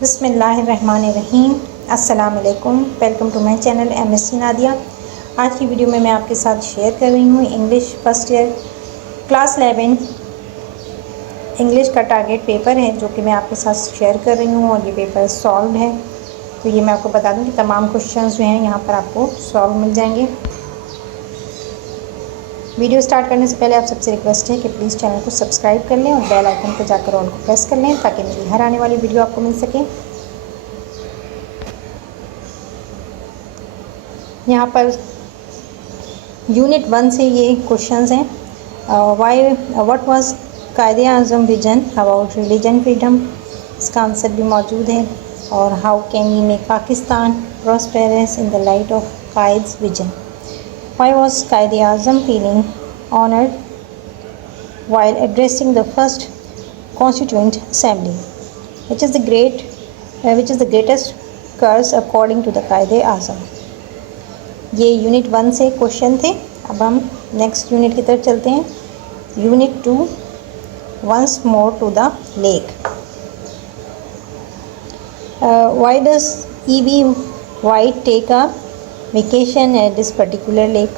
बिस्मिल्लाहिर्रहमानिर्रहीम। अस्सलाम वालेकुम। Welcome to my channel MSc Nadia. आज की वीडियो में मैं आपके साथ शेयर कर रही हूँ इंग्लिश फर्स्ट ईयर क्लास 11 इंग्लिश का टारगेट पेपर है जो कि मैं आपके साथ शेयर कर रही हूँ और ये पेपर सॉल्व है। तो ये मैं आपको बता दूँ कि तमाम क्वेश्चंस जो हैं यहाँ पर आपको सॉल्व मिल जाएंगे। वीडियो स्टार्ट करने से पहले आप सबसे रिक्वेस्ट है कि प्लीज़ चैनल को सब्सक्राइब कर लें और बेल आइकन पर जाकर ऑल को प्रेस कर लें ताकि मेरी हर आने वाली वीडियो आपको मिल सके। यहाँ पर यूनिट 1 से ये क्वेश्चंस हैं। What was Quaid-e Azam vision about religion freedom, इसका आंसर भी मौजूद है। और how can we make Pakistan prosperous in the light of Quaid's vision. Why was Quaid-e Azam feeling honoured while addressing the first constituent assembly, which is the greatest curse according to the कायदे आज़म। ये यूनिट 1 से क्वेश्चन थे। अब हम नेक्स्ट यूनिट की तरफ चलते हैं। Unit 2 once more to the lake. Why does E.B. White take a vacation at this particular lake?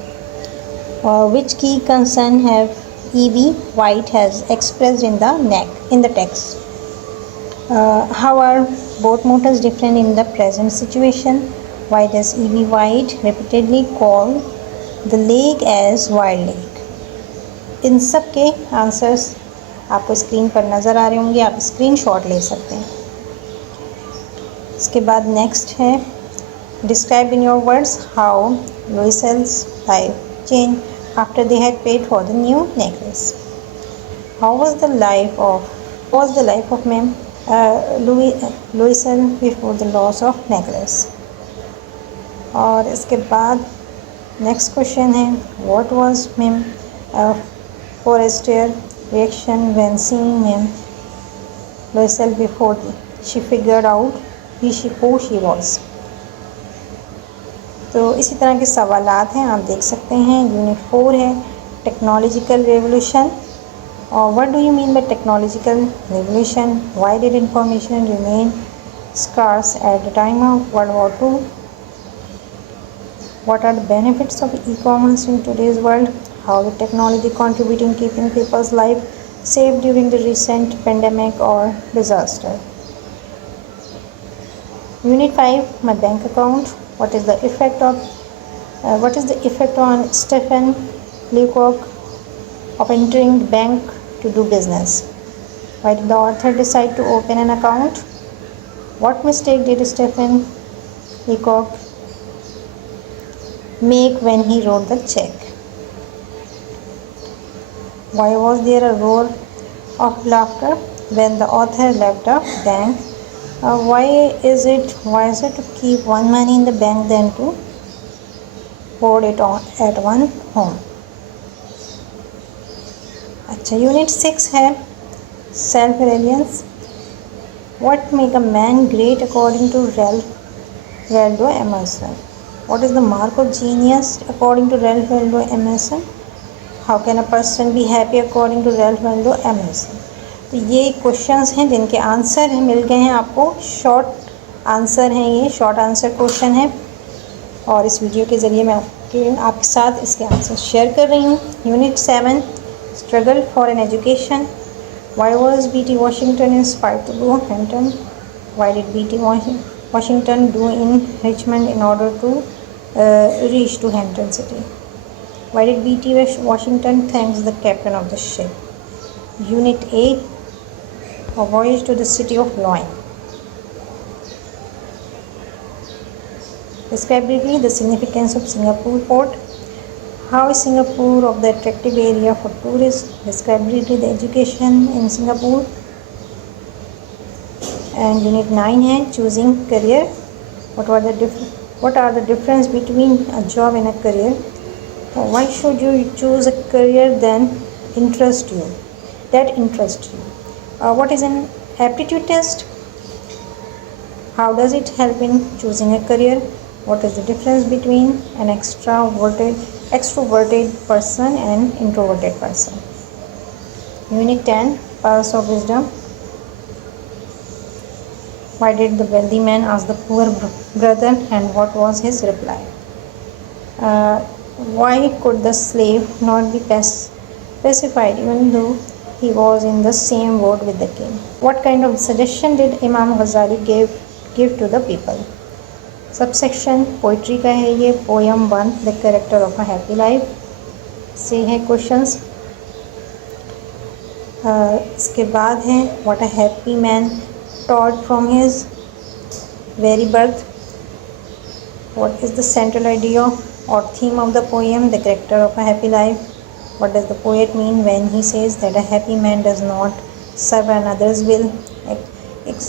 Which key concern have E.B. White has expressed in the text? How are both motors different in the present situation? Why does E.B. White repeatedly call the lake as Wild Lake? इन सब के आंसर्स आपको स्क्रीन पर नज़र आ रहे होंगे, आप स्क्रीनशॉट ले सकते हैं। इसके बाद नेक्स्ट है describe in your words how Louisel's life change after they had paid for the new necklace. How was the life of Mem Louiselle before the loss of necklace? और इसके बाद नेक्स्ट क्वेश्चन है what was Mem Forrester reaction when seeing Mem Louiselle before she figured out who she was? तो इसी तरह के सवालात हैं, आप देख सकते हैं। यूनिट 4 है टेक्नोलॉजिकल रेवोल्यूशन। और what do you mean by technological revolution? Why did information remain scarce at the time of world war 2? What are the benefits of e commerce in today's world? How the technology contribute in keeping people's life safe during the recent pandemic और disaster? Unit 5 my bank account. What is the effect on Stephen Leacock of entering the bank to do business? Why did the author decide to open an account? What mistake did Stephen Leacock make when he wrote the check? Why was there a roar of laughter when the author left the bank? Why is it wiser to keep one money in the bank than to hoard it on at one home? अच्छा, यूनिट 6 है self reliance. What make a man great according to Ralph Waldo Emerson? What is the mark of genius according to Ralph Waldo Emerson? How can a person be happy according to Ralph Waldo Emerson? तो ये क्वेश्चंस हैं जिनके आंसर मिल गए हैं आपको। Short answer हैं, ये short answer question है और इस वीडियो के ज़रिए मैं आपके साथ इसके आंसर शेयर कर रही हूँ। यूनिट 7 struggle for an education. Why was B.T. Washington inspired to go Hampton? Why did B.T. Washington do in Richmond in order to reach to Hampton City? Why did B.T. Washington thanks the captain of the ship? Unit 8 A voyage to the city of Loin. Describe briefly the significance of Singapore port. How is Singapore of the attractive area for tourists? Describe briefly the education in Singapore. And unit 9 है choosing career. What are the difference between a job and a career? Why should you choose a career that interests you? What is an aptitude test? How does it help in choosing a career? What is the difference between an extroverted person and an introverted person? Unit 10 Pearls of Wisdom. Why did the wealthy man ask the poor brother, and what was his reply? Why could the slave not be pacified even though he was in the same boat with the king? What kind of suggestion did Imam Ghazali give to the people? Subsection poetry का है ये, poem 1 the character of a happy life से है questions. इसके बाद है what a happy man taught from his very birth. What is the central idea और theme of the poem the character of a happy life. What does the poet mean when he says that a happy man does not serve another's will.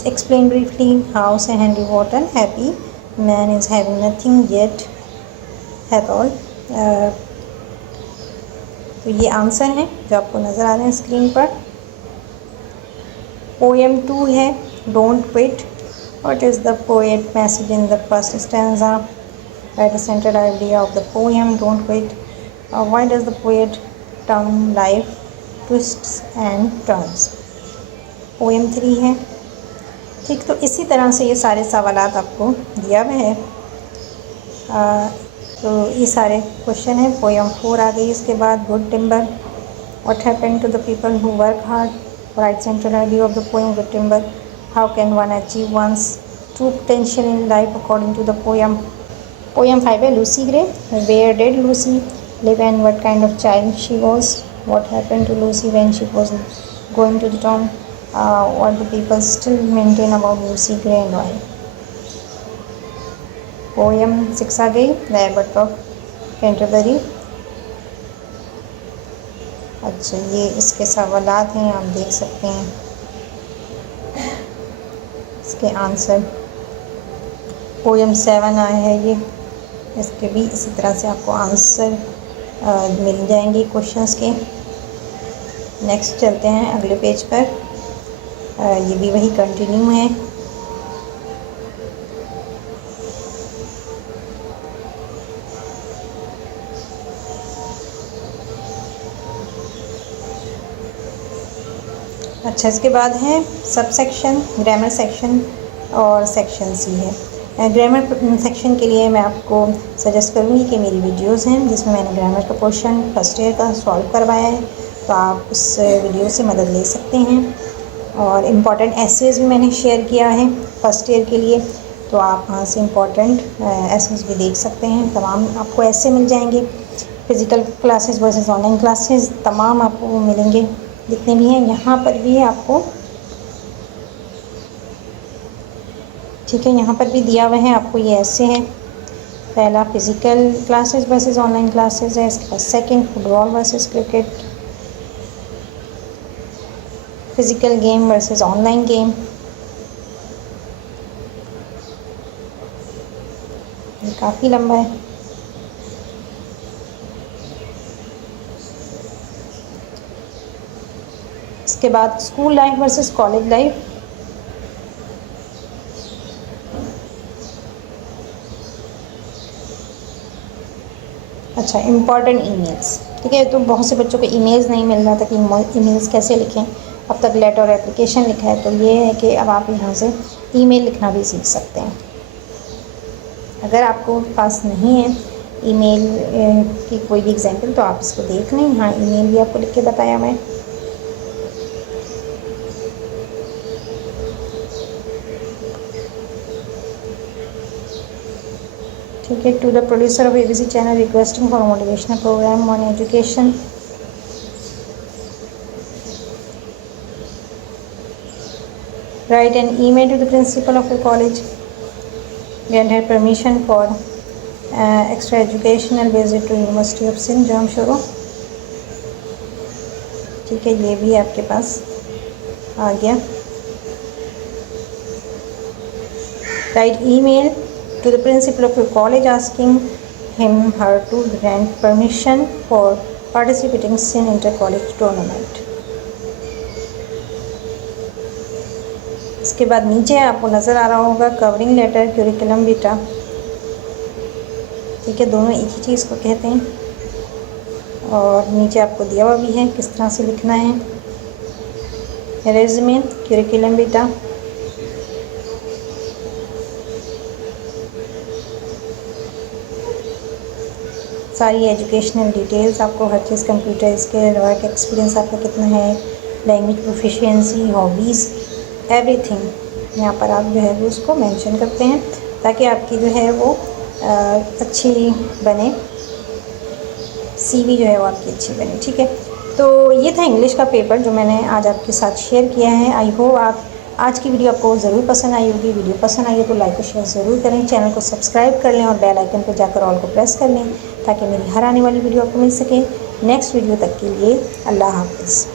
Explain briefly how Sir Henry Wotton happy man is having nothing yet hath all. तो ये आंसर हैं जो आपको नज़र आ रहे हैं स्क्रीन पर। पोएम 2 है don't quit. What is the poet message in the first stanza? Right the central idea of the poem don't quit. Why does the poet term life twists and turns? Poem 3 है। ठीक, तो इसी तरह से ये सारे सवालात आपको दिया हुआ है। तो ये सारे क्वेश्चन हैं। पोएम 4 आ गई। इसके बाद good timber. What happened to the people who work hard? Right central idea of the poem good timber. How can one achieve one's true potential in life according to the poem? Poem 5 है Lucy Gray. Where did Lucy live and what kind of child she was? What happened to Lucy when she was going to the town? What do people still maintain about Lucy Gray and why? Poem 6 आ गई the Abbott of Canterbury. अच्छा, ये इसके सवालात हैं, आप देख सकते हैं इसके आंसर। पोएम 7 आया है ये, इसके भी इसी तरह से आपको आंसर मिल जाएंगे क्वेश्चंस के। नेक्स्ट चलते हैं अगले पेज पर। ये भी वही कंटिन्यू है। अच्छा, इसके बाद है सब सेक्शन ग्रामर सेक्शन और सेक्शन सी है। ग्रामर सेक्शन के लिए मैं आपको सजेस्ट करूँगी कि मेरी वीडियोस हैं जिसमें मैंने ग्रामर का पोर्शन फर्स्ट ईयर का सॉल्व करवाया है, तो आप उस वीडियो से मदद ले सकते हैं। और इम्पॉर्टेंट एसेज भी मैंने शेयर किया है फर्स्ट ईयर के लिए, तो आप वहाँ से इम्पॉर्टेंट एसेज भी देख सकते हैं। तमाम आपको ऐसे मिल जाएंगे। Physical classes versus online classes तमाम आपको मिलेंगे, जितने भी हैं यहाँ पर भी आपको। ठीक है, यहाँ पर भी दिया हुआ है आपको। ये ऐसे है, पहला physical classes versus online classes है। इसके बाद second football versus cricket, physical game versus online game. ये काफ़ी लंबा है। इसके बाद school life versus college life. अच्छा, इम्पॉर्टेंट ईमेल्स। ठीक है, तो बहुत से बच्चों को ईमेल्स नहीं मिल रहा था कि ईमेल्स कैसे लिखें। अब तक लेटर और एप्लीकेशन लिखा है, तो ये है कि अब आप यहाँ से ईमेल लिखना भी सीख सकते हैं। अगर आपको पास नहीं है ईमेल की कोई भी एग्जांपल, तो आप इसको देख लें। यहाँ ईमेल भी आपको लिख के बताया मैं। ठीक है, to the producer of ABC channel requesting for motivational program on education. Write an email to the principal of your college. Get her permission for extra educational visit to University of Sindh Jamshoro. ठीक है, ये भी आपके पास आ गया। Write email to the principal of your college asking him/her to grant permission for participating in inter-college tournament. इसके बाद नीचे आपको नज़र आ रहा होगा कवरिंग लेटर क्यूरिकुलम विटा। ठीक है, दोनों एक ही चीज़ को कहते हैं। और नीचे आपको दिया हुआ भी है किस तरह से लिखना है। रेज़्यूमे क्यूरिकुलम विटा सारी एजुकेशनल डिटेल्स आपको हर चीज़, कंप्यूटर स्किल, वर्क एक्सपीरियंस आपका कितना है, लैंग्वेज प्रोफिशिएंसी, हॉबीज़, एवरीथिंग यहाँ पर आप जो है वो उसको मेंशन करते हैं ताकि आपकी जो है वो अच्छी बने, CV जो है वो आपकी अच्छी बने। ठीक है, तो ये था इंग्लिश का पेपर जो मैंने आज आपके साथ शेयर किया है। आई होप आप आज की वीडियो आपको ज़रूर पसंद आई होगी। वीडियो पसंद आई हो तो लाइक और शेयर ज़रूर करें, चैनल को सब्सक्राइब कर लें और बेल आइकन पर जाकर ऑल को प्रेस कर लें ताकि मेरी हर आने वाली वीडियो आपको मिल सके। नेक्स्ट वीडियो तक के लिए अल्लाह हाफ़िज़।